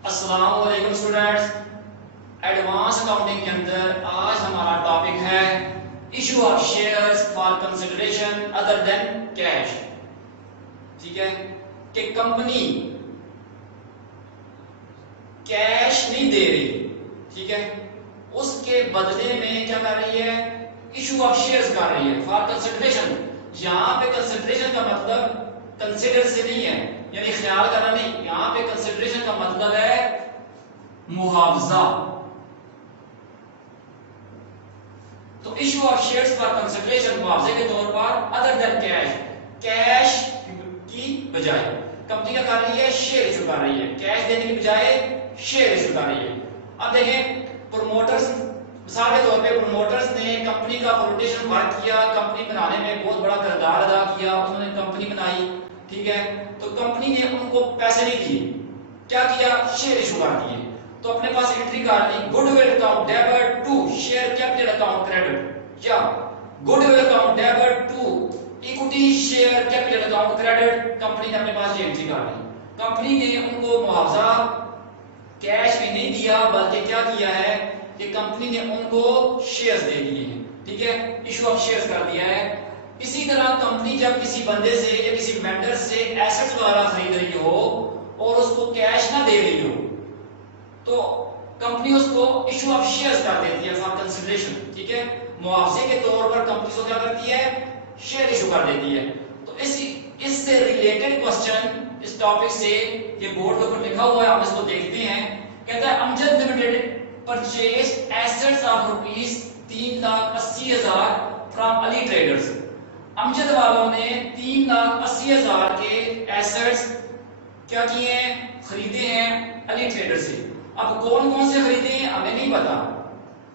अस्सलाम वालेकुम students. Advance accounting के अंदर आज हमारा टॉपिक है issue of shares for consideration other than cash. ठीक है कि कंपनी कैश नहीं दे रही, ठीक है, उसके बदले में क्या कर रही है, इशू ऑफ शेयर्स कर रही है फॉर कंसिडरेशन। यहां पे कंसिडरेशन का मतलब कंसिडर से नहीं है, यानी ख्याल करना नहीं, यहां पे कंसिडरेशन का मतलब है मुआवजा। तो issue of shares for consideration मुआवजे के तौर पर अदर देन कैश, कैश की बजाय कंपनी क्या कर रही है, शेयर इशू कर रही है, कैश देने की बजाय शेयर इशू कर रही है। अब देखें प्रोमोटर्स, मिसाल के तौर पे प्रोमोटर्स ने कंपनी का प्रोटेशन वर्क किया, कंपनी बनाने में बहुत बड़ा किरदार अदा किया, उन्होंने कंपनी बनाई, ठीक है, तो कंपनी ने उनको पैसे नहीं दिए, क्या किया, शेयर इशू कर दिए। तो अपने पास एंट्री कर ली, goodwill account debit to share capital account credit, या goodwill account debit to equity share capital account credit. Company ने अपने पास ये एंट्री कर ली, कंपनी ने उनको मुआवजा कैश में नहीं दिया, बल्कि क्या किया है कि कंपनी ने उनको शेयर्स दे दिए हैं, ठीक है, इशू ऑफ शेयर्स कर दिया है। इसी तरह कंपनी जब किसी बंदे से या किसी वेंडर से एसेट्स वगैरह खरीद रही हो और उसको कैश ना दे रही हो, तो कंपनी उसको इशू ऑफ शेयर्स कर देती है फॉर कंसिडरेशन, ठीक है, मुआवजे के तौर पर कंपनी को क्या करती है, शेयर इशू कर देती है। तो इससे रिलेटेड क्वेश्चन इस टॉपिक से, ये बोर्ड के ऊपर लिखा हुआ है, हम इसको देखते हैं। कहता है Amjad limited purchase assets of rupees 3,80,000 from Ali traders. Amjad वालों ने 3,80,000 के एसेट्स क्या किए हैं, खरीदे हैं अली ट्रेडर से। अब कौन कौन से खरीदे हैं हमें नहीं पता,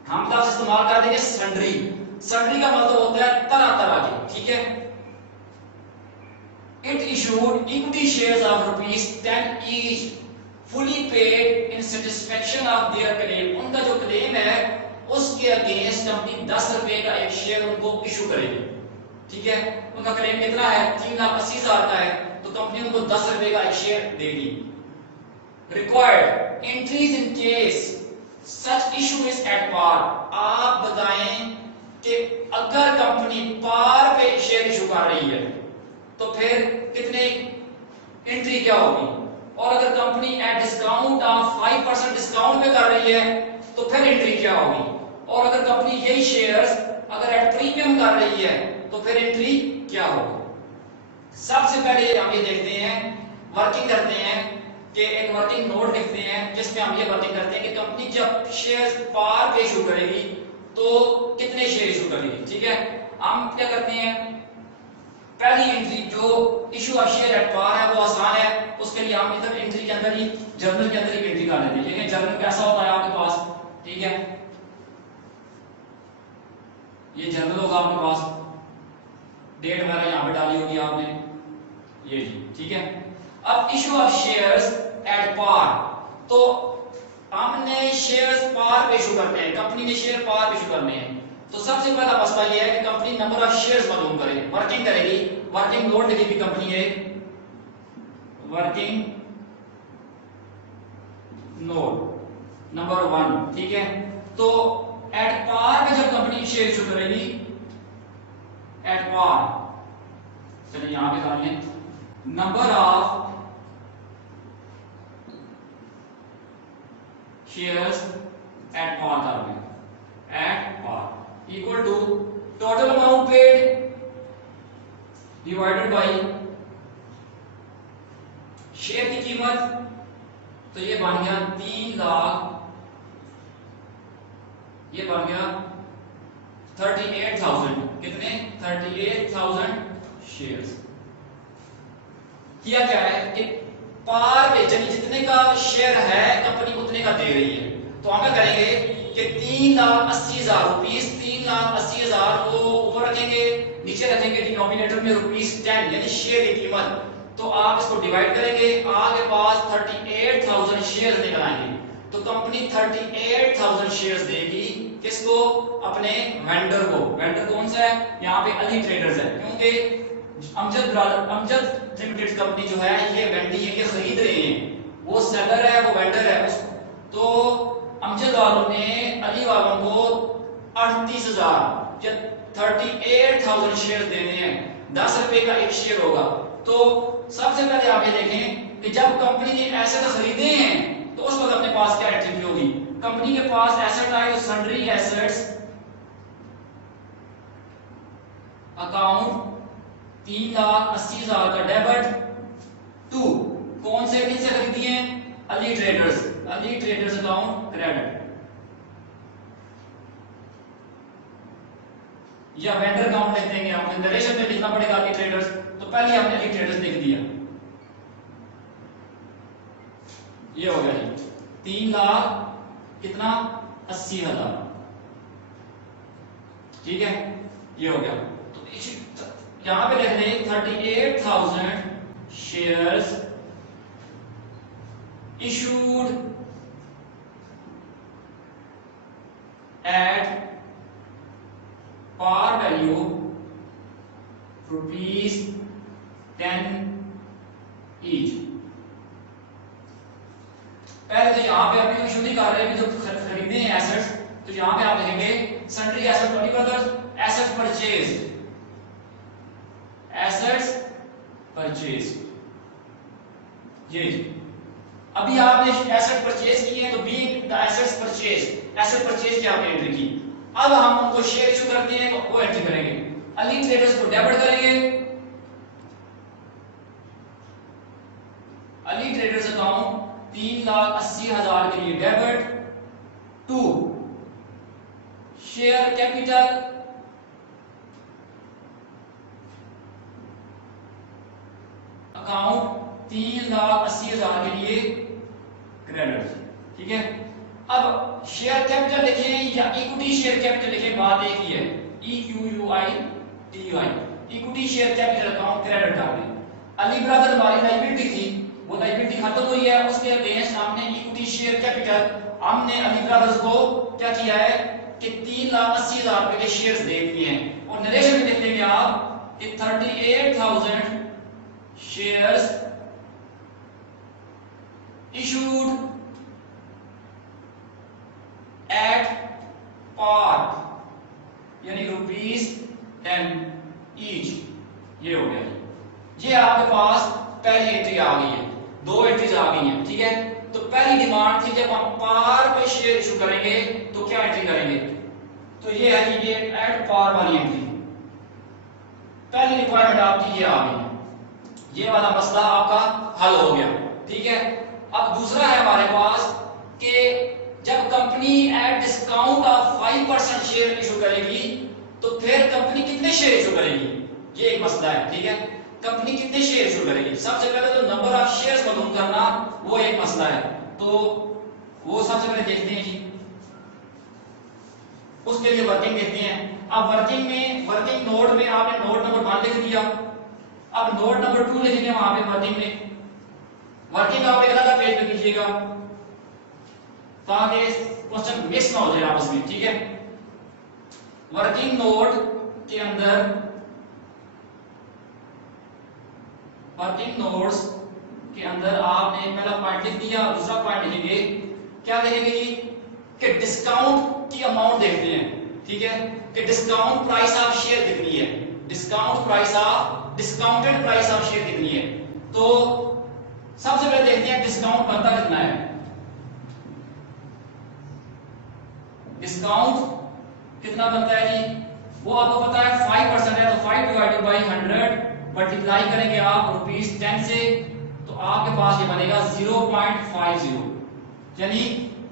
हम तो इस्तेमाल कर देंगे सन्ड्री। सन्ड्री का मतलब होता है तरह तरह के, ठीक है। It issued equity shares of rupees 10 each, fully paid in satisfaction of their claim. उनका जो क्लेम है उसके अगेंस्ट कंपनी 10 रुपए का एक शेयर उनको इशू करेगी, ठीक है। उनका क्लेम कितना है, 3,80,000 का है, तो कंपनी उनको 10 रुपए का एक शेयर देगी। Required entries in case such issue is at par. आप बताएं कि अगर कंपनी पार पे शेयर इशू कर रही है तो फिर कितने एंट्री क्या होगी, और अगर company at discount of 5% discount पे कर रही है तो फिर एंट्री क्या होगी, और अगर कंपनी यही शेयर्स अगर एट प्रीमियम कर रही है तो फिर एंट्री क्या होगी। सबसे पहले हम ये देखते हैं, वर्किंग करते हैं कि एक वर्किंग नोट लिखते हैं जिसमें हम ये वर्किंग करते हैं कि कंपनी जब शेयर्स पार पे इशू करेगी तो कितने शेयर इशू करेगी, ठीक है। हम क्या करते हैं, पहली एंट्री जो issue of share at par है वो आसान है, उसके लिए हम इधर एंट्री के अंदर ही जर्नल के अंदर ही एंट्री कर लेते हैं। लेकिन जर्नल कैसा होता है आपके पास, ठीक है, ये जर्नल होगा आपके पास, डेट वगैरह यहाँ पे डाली होगी आपने, ये जी, ठीक है। अब issue of shares at par, तो हमने शेयर्स पार पे इशू करने हैं, कंपनी ने शेयर पार पे इशू करने हैं। तो सबसे पहला मसला यह है कि कंपनी नंबर ऑफ शेयर्स मालूम करे, वर्किंग करेगी, वर्किंग नोट लिखेगी कंपनी है, वर्किंग नोट नंबर 1, ठीक है। तो एट पार में जब कंपनी शेयर इशू करेगी, एट पार, चलिए यहां पे डाल लें, number of shares at par कर लें, at par equal to total amount paid divided by share की कीमत, तो ये बन गया 3 लाख, ये बन गया 38,000, कितने, 38,000 शेयर्स। किया क्या है कि पार पे जितने का शेयर है कंपनी उतने का दे रही है, तो हम क्या करेंगे कि 3,80,000 रुपीस, 3,80,000 को ऊपर रखेंगे, नीचे रखेंगे डिनोमिनेटर में ₹10 यानी शेयर की कीमत, तो आप इसको डिवाइड करेंगे, आपके पास 38,000 शेयर्स निकल आएंगे। तो कंपनी 38,000 शेयर्स देगी, किसको, अपने वेंडर को। वेंडर कौन सा है, यहाँ पे अली ट्रेडर्स है, क्योंकि अमजद लिमिटेड कंपनी जो है ये वेंडी है, ये खरीद रहे हैं, वो सेलर है, वो वेंडर है उसको। तो अमजद वालों ने अली वालों को 38,000 या 38,000 शेयर देने हैं, 10 रुपए का एक शेयर होगा। तो सबसे पहले आप ये देखें कि जब कंपनी ने एसेट खरीदे हैं तो उस वक्त अपने पास क्या एंट्री होगी। कंपनी के पास एसेट आए तो सन्ड्री एसेट्स अकाउंट 3,80,000 का डेबिट टू कौन से किन से खरीदी है, अली ट्रेडर्स अकाउंट क्रेडिट या वेंडर अकाउंट लिख देंगे हम, नरेशन में लिखना पड़ेगा अली ट्रेडर्स। तो पहले हमने अली ट्रेडर्स लिख दिया, ये हो गया जी 3 लाख कितना 80,000, ठीक है ये हो गया। तो यहां पे लिख दें 38,000 shares issued at par value rupees 10 each। पहले तो यहाँ पे अभी तो इशू नहीं कर रहे, अभी तो खरीदे हैं एसेट्स। तो यहाँ पे आप लिखेंगे sundry asset Ali brothers asset purchase ये अभी आपने एसेट परचेज किए हैं तो be the assets purchase, asset purchase की आपने एंट्री की। अब हम उनको शेयर इशू करते हैं तो वो एंट्री करेंगे, अली ट्रेडर्स को डेबिट करेंगे, अली ट्रेडर्स अकाउंट 3,80,000 के लिए debit to share capital account 3,80,000 के लिए क्रेडिट, ठीक है। अब शेयर कैपिटल लिखें या इक्विटी शेयर कैपिटल लिखें, बात एक ही है, EQUITY equity share capital account credit डाल दें। अली ब्रदर हमारी लायबिलिटी थी, वो लायबिलिटी खत्म हुई है, उसके अगेंस्ट हमने इक्विटी शेयर कैपिटल हमने अली ब्रदर्स को क्या किया है कि 3,80,000 रुपए के शेयर्स दे दिए हैं। और नरेशन में देख लेंगे आप कि 38,000 शेयर्स issued at par यानी ₹10 each, ये हो गया। ये आपके पास पहली एंट्री आ गई है, 2 एंट्रीज आ गई हैं, ठीक है। तो पहली डिमांड थी जब हम पार पे शेयर इशू करेंगे तो क्या एंट्री करेंगे, तो ये है कि ये एट पार वाली एंट्री, पहली रिक्वायरमेंट आपकी ये आ गई, ये वाला मसला आपका हल हो गया, ठीक है। अब दूसरा है हमारे पास कि जब company at discount of 5% share issue करेगी तो फिर कंपनी कितने शेयर इशू करेगी, ये एक मसला है, ठीक है। कंपनी कितने शेयर इशू करेगी, सबसे पहले तो नंबर ऑफ शेयर्स मालूम करना वो एक मसला है, तो वो सबसे पहले देखते हैं जी, उसके लिए वर्किंग देखते हैं। अब वर्किंग नोट में आपने नोट नंबर 1 लिख दिया, अब नोट नंबर 2 लिखेंगे वहां पे वर्किंग में, वर्किंग आप एक अलग पेज पे कीजिएगा ताकि क्वेश्चन मिस ना हो जाए आपस में, ठीक है। वर्किंग नोट के अंदर वर्किंग नोट्स के अंदर आपने पहला पॉइंट लिख दिया, दूसरा पॉइंट लिखेंगे, क्या लिखेंगे जी कि डिस्काउंट की अमाउंट देखते हैं, ठीक है, कि डिस्काउंट प्राइस ऑफ शेयर कितनी है, डिस्काउंटेड प्राइस ऑफ शेयर कितनी है। तो सबसे पहले देखते हैं डिस्काउंट बनता कितना है, डिस्काउंट कितना बनता है जी, वो आपको पता है 5% है, तो 5 डिवाइडेड बाई 100 मल्टीप्लाई करेंगे आप ₹10 से, तो आपके पास ये बनेगा 0.50 यानी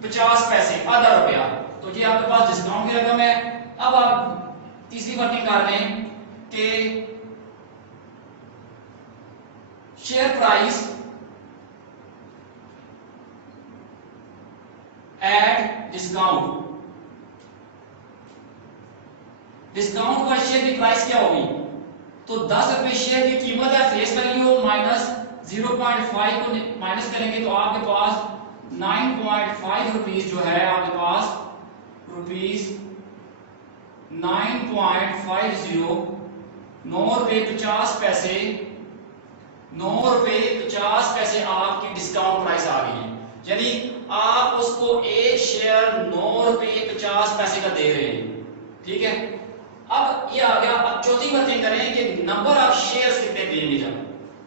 50 पैसे, आधा रुपया। तो ये आपके पास डिस्काउंट की रकम है। अब आप तीसरी वर्किंग कर लें कि share price at discount, discount पर शेयर की प्राइस क्या होगी, तो 10 रुपए शेयर की कीमत है, फेस वैल्यू माइनस 0.5 को माइनस करेंगे तो आपके पास 9.5 रुपीस जो है आपके पास ₹9.50 9 रुपए 50 पैसे ₹9.50 आपकी डिस्काउंट प्राइस आ गई है, यानी आप उसको एक शेयर ₹9.50 का दे रहे हैं। ठीक है, अब ये आ गया। अब चौथी बातें करें कि नंबर ऑफ शेयर्स कितने देंगे।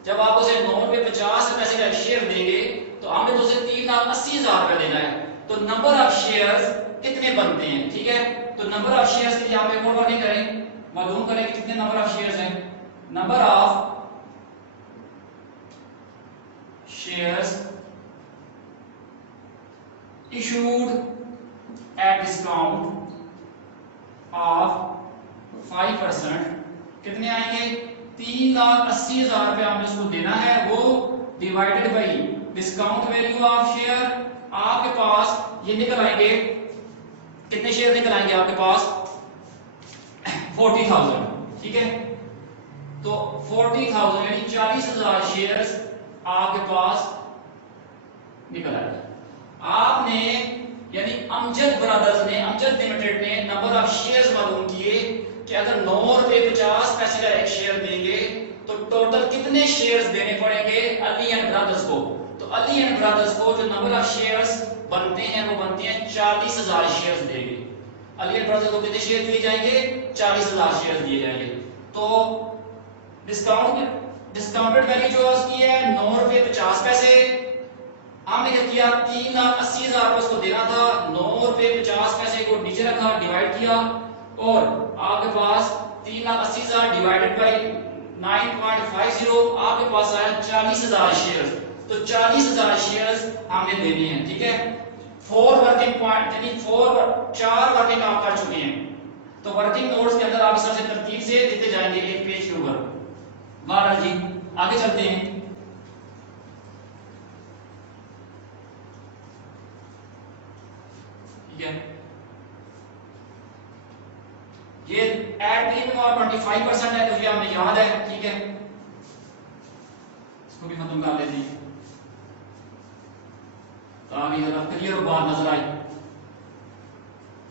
जब आप उसे ₹9.50 का शेयर देंगे तो हमने तो उसे 3,80,000 रुपया देना है, तो नंबर ऑफ शेयर्स कितने बनते हैं। ठीक है, तो नंबर ऑफ शेयर्स के लिए हम एक और वर्किंग करें, मालूम करें कि कितने नंबर ऑफ शेयर्स हैं। Number of shares issued at discount of 5% कितने आएंगे। 3,80,000 रुपया हमें उसको देना है, वो divided by discount value of share. आपके पास ये निकल आएंगे, कितने शेयर निकल आएंगे आपके पास 40,000। ठीक है, तो 40,000 यानी 40,000 शेयर्स आपके पास निकल आएगा। आपने यानी अमजद ब्रदर्स ने, अमजद लिमिटेड ने नंबर ऑफ शेयर्स मालूम किए कि अगर ₹9.50 का एक शेयर देंगे तो टोटल कितने शेयर्स देने पड़ेंगे अली एंड ब्रदर्स को। तो अली एंड ब्रदर्स को जो नंबर ऑफ शेयर्स बनते हैं वो बनते हैं 40,000 शेयर्स देंगे। अली एंड ब्रदर्स को कितने शेयर दिए जाएंगे, 40,000 शेयर दिए जाएंगे। तो डिस्काउंटेड वैल्यू जो उसकी है ₹9.50। हमने क्या किया, 3,80,000 रुपए उसको देना था, ₹9.50 को नीचे रखा, डिवाइड किया, और आपके पास 3,80,000 डिवाइडेड बाई 9.50 आपके पास आया 40,000 शेयर्स। तो 40,000 शेयर्स हमने देने हैं। ठीक है, 4 वर्किंग पॉइंट यानी 4 वर्किंग आप कर चुके हैं। तो वर्किंग नोट्स के अंदर आप इस तरह से तरतीब से देते जाएंगे एक पेज के ऊपर। बहरहाल जी आगे चलते हैं। ठीक है, ये एड प्रीमियम और 25% है, तो ये हमें याद है। ठीक है, इसको भी खत्म कर लेते हैं ताकि जरा क्लियर बात नजर आए।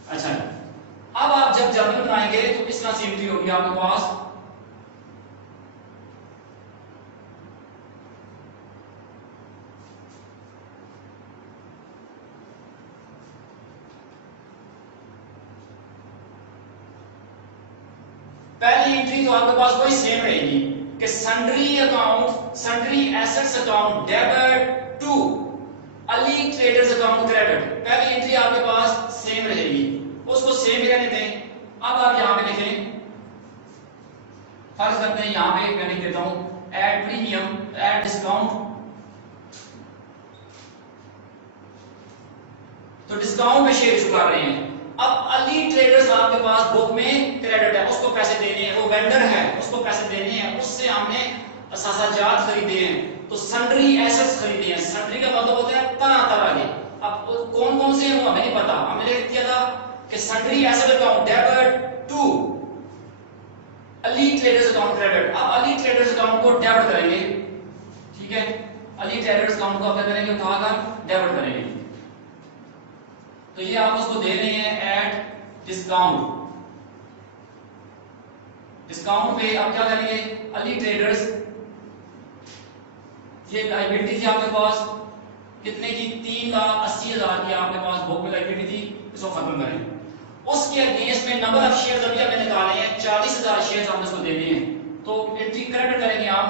अच्छा, अब आप जब जर्नल बनाएंगे तो इस तरह से एंट्री होगी आपके पास। पहली एंट्री तो आपके पास वही सेम रहेगी कि sundry account, sundry assets account debit to Ali traders account credit. पहली एंट्री आपके पास सेम रहेगी, उसको सेम ही रहने दें। अब आप यहां पे लिखें, फर्ज करते हैं यहां पे मैं लिख देता हूं एड प्रीमियम, एड डिस्काउंट। तो डिस्काउंट में शेयर इशू कर रहे हैं। अब अली ट्रेडर्स आपके पास बुक में क्रेडिट है, उसको पैसे देने हैं, वो वेंडर है, उसको पैसे देने हैं, उससे हमने असासाजात खरीदे हैं, तो सन्ड्री एसेट्स खरीदे हैं। सन्ड्री का मतलब होता है तरह तरह के। अब कौन कौन से हैं वो हमें नहीं पता, हमने लिख दिया था कि sundry asset account debit to Ali traders account credit. अब अली ट्रेडर्स अकाउंट को डेबिट करेंगे। ठीक है, अली ट्रेडर्स अकाउंट को क्या करेंगे, उठाकर डेबिट करेंगे। तो ये आप उसको दे रहे हैं एट डिस्काउंट। डिस्काउंट पे आप क्या करेंगे, अली ट्रेडर्स, ये लायबिलिटी थी आपके पास कितने की, 3,80,000 की आपके पास बुक में लायबिलिटी थी, इसको खत्म करें। उसके अगेंस्ट में नंबर ऑफ शेयर्स अभी हमने निकाले हैं, 40,000 शेयर्स हमने इसको देने हैं। तो एंट्री क्रेडिट करेंगे हम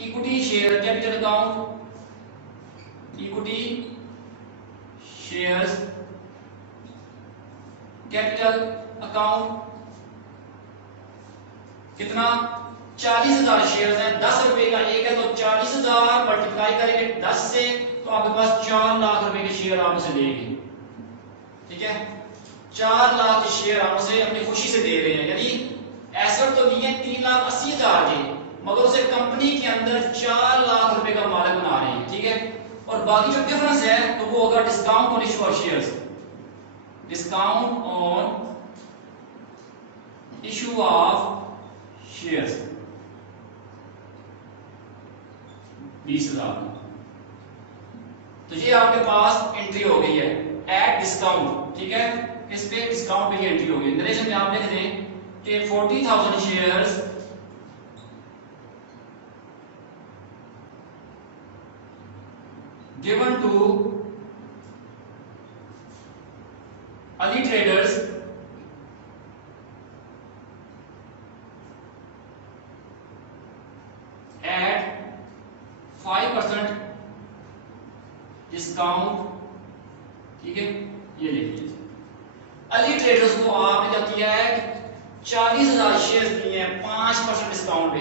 equity share capital account, equity shares capital account, कितना 40,000 शेयर्स हैं, 10 रुपए का एक है, तो 40,000 मल्टीप्लाई करेंगे 10 से, तो आपके पास 4 लाख रुपए के शेयर आप उसे देंगे। ठीक है, 4 लाख के शेयर आप उसे अपनी खुशी से दे रहे हैं, यानी एसेट तो नहीं है 3,80,000 के, मगर उसे कंपनी के अंदर 4 लाख रुपए का मालिक बना रहे हैं। ठीक है, और बाकी जो डिफरेंस है तो वो होगा discount on issue of shares, discount on issue of shares 20,000। तो ये आपके पास एंट्री हो गई है एट डिस्काउंट। ठीक है, इस पे डिस्काउंट पे एंट्री हो गई। नरेशन में आप लिख दें कि 40,000 shares given to early traders at 5% discount. ठीक है, ये लिख लीजिए। अर्ली ट्रेडर्स को आपने क्या किया है, 40,000 शेयर दिए हैं 5% डिस्काउंट पे,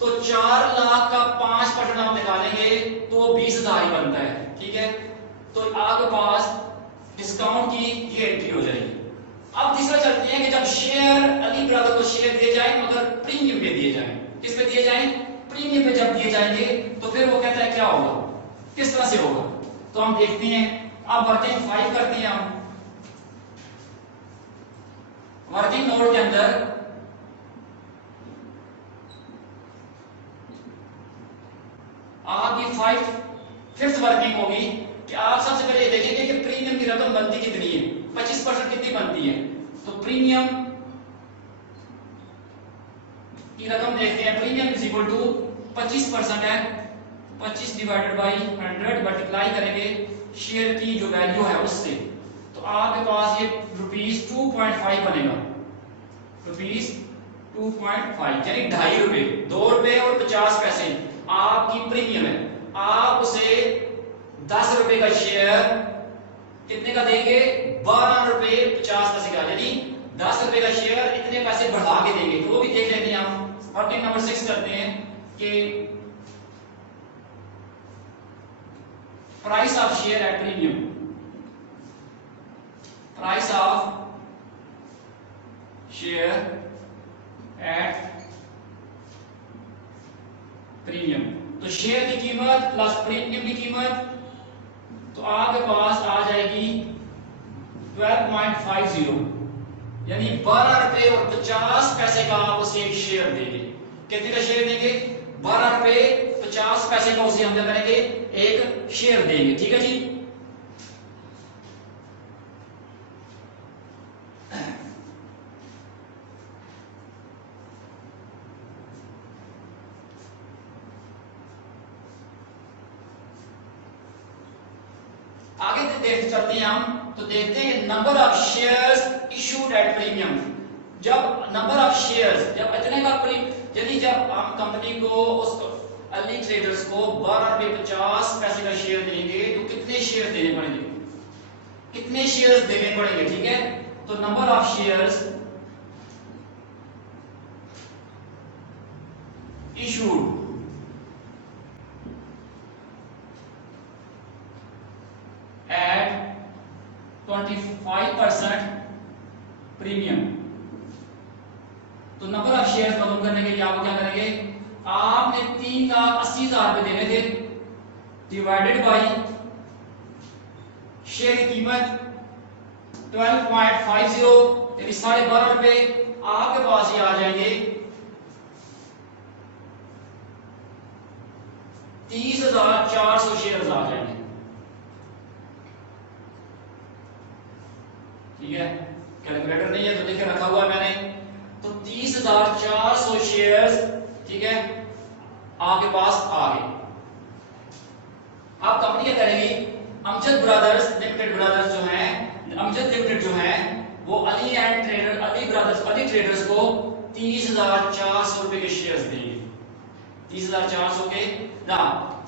तो 4 लाख का 5% हम निकालेंगे तो 20,000 ही बनता है। ठीक है, तो आपके पास डिस्काउंट की ये एंट्री हो जाएगी। अब तीसरा चलते हैं कि जब शेयर अली ब्रदर को शेयर दिए जाए मगर प्रीमियम पे दिए जाए। किस पे दिए जाए? प्रीमियम पे जब दिए जाएंगे तो फिर वो कहता है क्या होगा, किस तरह से होगा, तो हम देखते हैं। अब वर्किंग 5 करते हैं हम। वर्किंग नोट के अंदर आपकी 5th वर्किंग होगी कि आप सबसे पहले देखेंगे कि प्रीमियम की रकम बनती कितनी है, 25% कितनी बनती है। तो प्रीमियम की रकम देखते हैं। प्रीमियम इज इक्वल टू 25% है, 25 डिवाइडेड बाई 100 मल्टीप्लाई करेंगे शेयर की जो वैल्यू है उससे, तो आपके पास ये ₹2.5 बनेगा। ₹2.5 यानी ₹2.5, ₹2 और 50 पैसे आपकी प्रीमियम है। आप उसे ₹10 का शेयर कितने का देंगे, ₹12.50 का, यानी ₹10 का शेयर इतने पैसे बढ़ा के देंगे। तो वो भी देख लेते हैं हम। वर्किंग नंबर 6 करते हैं कि price of share at premium, price of share at premium, तो शेयर की कीमत प्लस प्रीमियम की कीमत, तो आपके पास आ जाएगी 12.50, यानी ₹12.50 का आप उसे एक शेयर देंगे। कितने का शेयर देंगे? ₹12.50 का उसे हम क्या करेंगे, एक शेयर देंगे। ठीक है जी। आगे देखते चलते हैं हम, तो देखते हैं number of shares issued at premium. जब नंबर ऑफ शेयर्स जब इतने का यानी जब हम कंपनी को उस अर्ली ट्रेडर्स को ₹12.50 का शेयर देंगे तो कितने शेयर देने पड़ेंगे, कितने शेयर्स देने पड़ेंगे। ठीक है, तो number of shares issued at 25% premium, तो नंबर ऑफ शेयर्स मालूम करने के लिए आप क्या करेंगे, आपने 3,80,000 रुपए देने थे, डिवाइडेड बाई शेयर की कीमत 12.50 यानी ₹12.5, आपके पास ये आ जाएंगे 30,400 शेयर आ जाएंगे। ठीक है, कैलकुलेटर नहीं है तो देखे रखा हुआ है मैंने, तो 30,400 शेयर्स, ठीक है, आपके पास आ गए। अब कंपनी क्या करेगी, अमजद ब्रदर्स लिमिटेड ब्रदर्स जो है, अमजद लिमिटेड जो है, वो Ali and trader Ali traders को 30,400 रुपए के शेयर्स देंगे। 30,400 के ना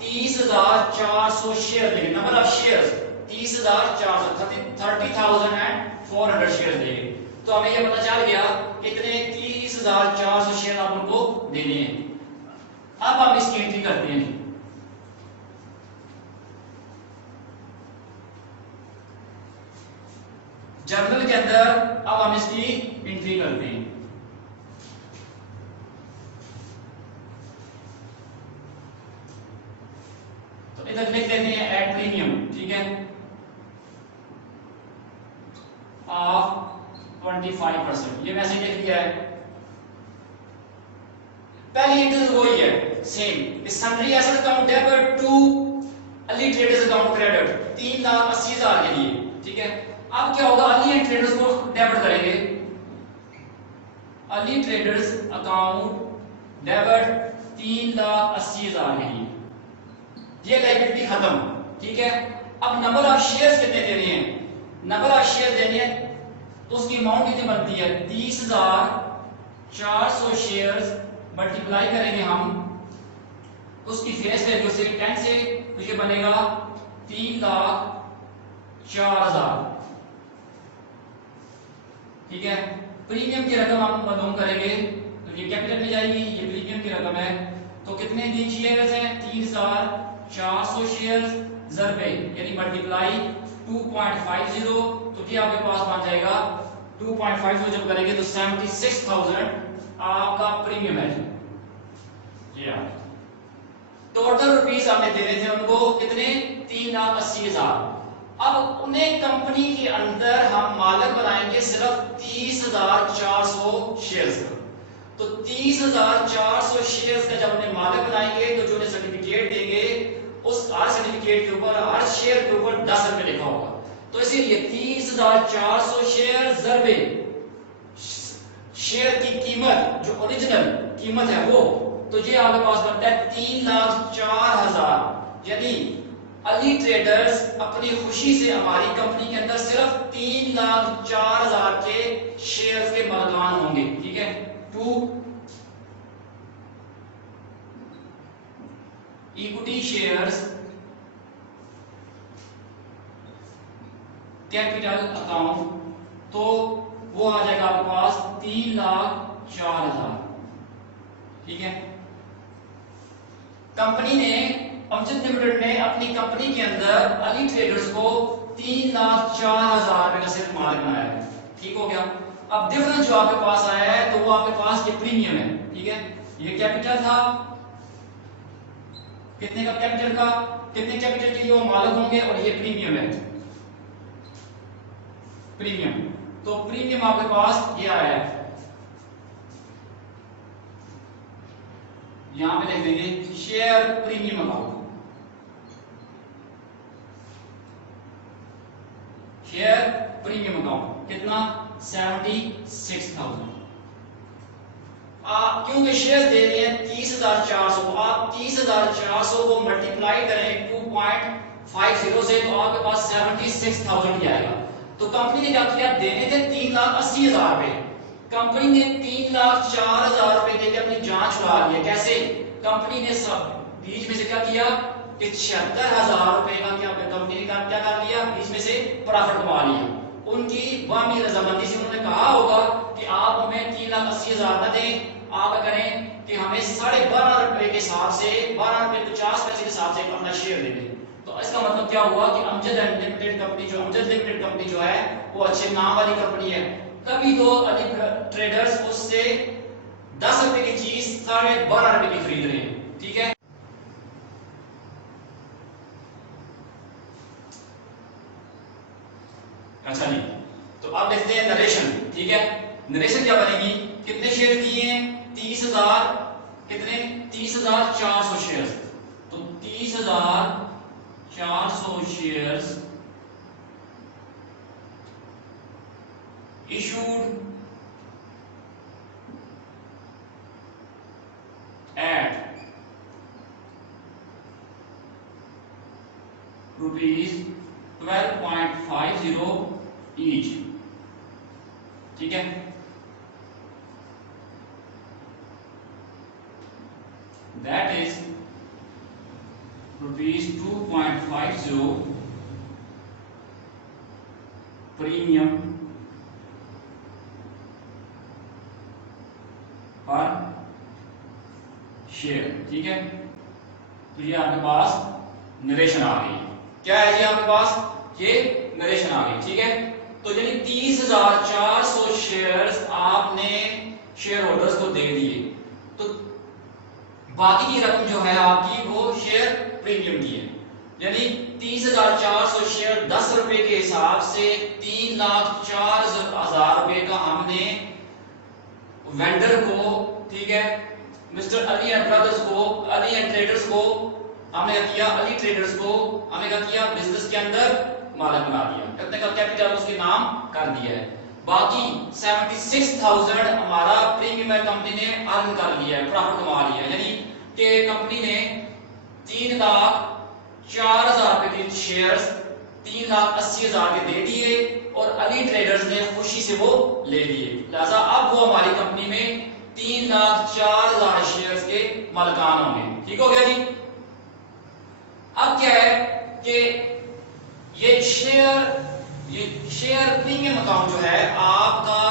30,400 शेयर देंगे। नंबर ऑफ शेयर्स 30,400 30,400 शेयर देंगे। तो हमें यह पता चल गया कितने 30,400 शेयर आप उनको देने हैं। अब हम इसकी एंट्री करते हैं। जर्नल के अंदर अब हम इसकी एंट्री करते हैं। तो इधर लिख देते हैं एट प्रीमियम, ठीक है, ऑफ 25%। ये मैसेज लिख दिया है। पहली एंट्री वही है, same. Sundry asset account debit to Ali traders account credit 3,80,000 के लिए, ठीक है। अब क्या होगा, अली एंड ट्रेडर्स को डेबिट करेंगे। अली ट्रेडर्स अकाउंट डेबिट 3,80,000 के लिए, ये लायबिलिटी खत्म। ठीक है। अब नंबर ऑफ शेयर्स कितने देने हैं, नंबर ऑफ शेयर देने हैं तो उसकी अमाउंट कितनी बनती है 30,400 शेयर्स मल्टीप्लाई करेंगे हम उसकी फेस वैल्यू से 10 से, तो ये बनेगा 3,04,000, ठीक है। प्रीमियम की रकम हम मालूम करेंगे तो ये कैपिटल में जाएगी, ये प्रीमियम की रकम है। तो कितने दिन शेयर्स हैं 3,400 शेयर्स ज़रबे यानी मल्टीप्लाई 2.50, तो ये आपके पास बन जाएगा 2.50 जब करेंगे तो 76,000 आपका प्रीमियम है जी। टोटल रुपीस आपने देने थे उनको कितने 3,80,000। अब उन्हें कंपनी के अंदर हम मालिक बनाएंगे सिर्फ 30,400 शेयर्स का। तो 30,400 शेयर्स का जब उन्हें मालिक बनाएंगे तो जो उन्हें सर्टिफिकेट देंगे उस हर सर्टिफिकेट के ऊपर हर शेयर के ऊपर 10 रुपए लिखा होगा। तो इसीलिए 30,400 शेयर ज़रबे शेयर की कीमत जो ओरिजिनल कीमत है वो, तो ये आपके पास बनता है 3,04,000। यानी अली ट्रेडर्स अपनी खुशी से हमारी कंपनी के अंदर सिर्फ 3,04,000 के शेयर्स के मालिकान होंगे, ठीक है। 2 इक्विटी शेयर्स कैपिटल अकाउंट, तो वो आ जाएगा आपके पास 3,04,000, ठीक है। कंपनी ने अमजद लिमिटेड ने अपनी कंपनी के अंदर अली ट्रेडर्स को 3,04,000 रुपए का सिर्फ मालिक बनाया है, ठीक हो गया। अब डिफरेंस जो आपके पास आया है तो वो आपके पास ये प्रीमियम है, ठीक है। ये कैपिटल था, कितने का कैपिटल का, कितने कैपिटल के लिए वो मालिक होंगे, और ये प्रीमियम है प्रीमियम। तो प्रीमियम आपके पास ये आया है, यहां पे लिख देंगे share premium account, share premium account कितना 76,000। आप क्योंकि शेयर दे रहे हैं 30,400, तो आप 30,400 को मल्टीप्लाई करें 2.50 से, तो आपके पास 76,000 ही आएगा। तो कंपनी ने क्या किया, देने थे 3,80,000 रुपए, कंपनी ने 3,04,000 रुपए देकर अपनी जान छुड़ा ली है। कैसे, कंपनी ने सब बीच में से क्या किया कि 76,000 रुपए का क्या कंपनी ने क्या कर लिया, बीच में से प्रॉफिट कमा लिया। उनकी बामी रजामंदी से उन्होंने कहा होगा कि आप हमें 3,80,000 न दें, आप करें कि हमें 12.5 रुपए के हिसाब से 12.50 रुपए के हिसाब से अपना शेयर दे दें। तो इसका मतलब क्या हुआ कि अमजद लिमिटेड कंपनी जो है वो अच्छे नाम वाली कंपनी है। कभी तो अली ट्रेडर्स उससे 10 रुपए की चीज 12.5 रुपए की खरीद रहे हैं, ठीक है। अच्छा जी, तो अब देखते हैं नरेशन, ठीक है। नरेशन क्या बनेगी, कितने शेयर दिए हैं 30,000, कितने 30,400 शेयर, तो 30,400 shares issued at rupees 12.50 each, ठीक है। That is rupees 2.50 premium पर शेयर, ठीक है। तो ये आपके पास नरेशन आ गई, क्या है जी आपके पास, ये नरेशन आ गई, ठीक है। तो यानी 30,400 शेयर्स आपने शेयर होल्डर्स को दे दिए, तो बाकी की रकम जो है आपकी वो शेयर प्रीमियम की है। यानी 30,400 शेयर 10 रुपए के हिसाब से 3,04,000 रुपए का हमने वेंडर को, ठीक है, मिस्टर अली एंड ब्रदर्स को, अली एंड ट्रेडर्स को हमने क्या किया, अली ट्रेडर्स को हमने क्या किया, बिजनेस के अंदर मालिक बना दिया, कितने का कैपिटल उसके नाम कर दिया है। बाकी 76,000 हमारा प्रीमियम कंपनी ने अर्न कर लिया है, प्रॉफिट कमा लिया है। यानी कि कंपनी ने 3,04,000 4,000 रुपए के शेयर्स 3,80,000 के दे दिए और अली ट्रेडर्स ने खुशी से वो ले लिए, लिहाजा अब वो हमारी कंपनी में 3,04,000 शेयर्स के मालिकान होंगे। ठीक हो गया जी। अब क्या है कि ये शेयर प्रीमियम अकाउंट जो है आपका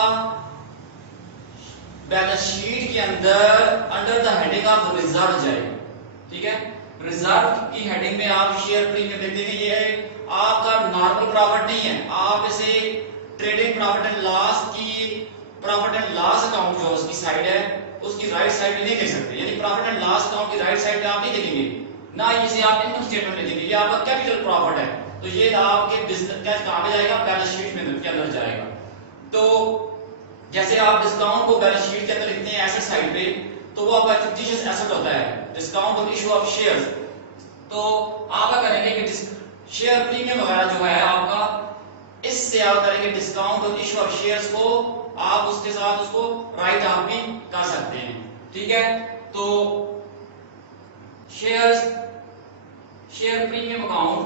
बैलेंस शीट के under the heading of reserve जाएगा। ठीक है, रिजर्व की हेडिंग में आप शेयर प्रीमियम लिख देंगे। ये आपका नॉर्मल प्रॉफिट नहीं है, आप इसे ट्रेडिंग प्रॉफिट एंड लॉस की प्रॉफिट एंड लॉस अकाउंट जो उसकी साइड है उसकी राइट साइड में नहीं लिख सकते, यानी प्रॉफिट एंड लॉस अकाउंट की राइट साइड पे आप नहीं लिखेंगे ना, इसे आप इनकम स्टेटमेंट में लिखेंगे। ये आपका कैपिटल प्रॉफिट है, तो ये आपके बिजनेस कैश कहां पे जाएगा, बैलेंस शीट में के अंदर जाएगा। तो जैसे आप डिस्काउंट को बैलेंस शीट के अंदर लिखते हैं एसेट साइड पे, तो वो आपका फिक्टिशियस एसेट होता है, discount of issue of shares. तो आप क्या करेंगे कि शेयर प्रीमियम वगैरह जो है आपका, इससे आप करेंगे discount of issue of shares को, आप उसके साथ उसको राइट ऑफ भी कर सकते हैं। ठीक है, तो शेयर प्रीमियम अकाउंट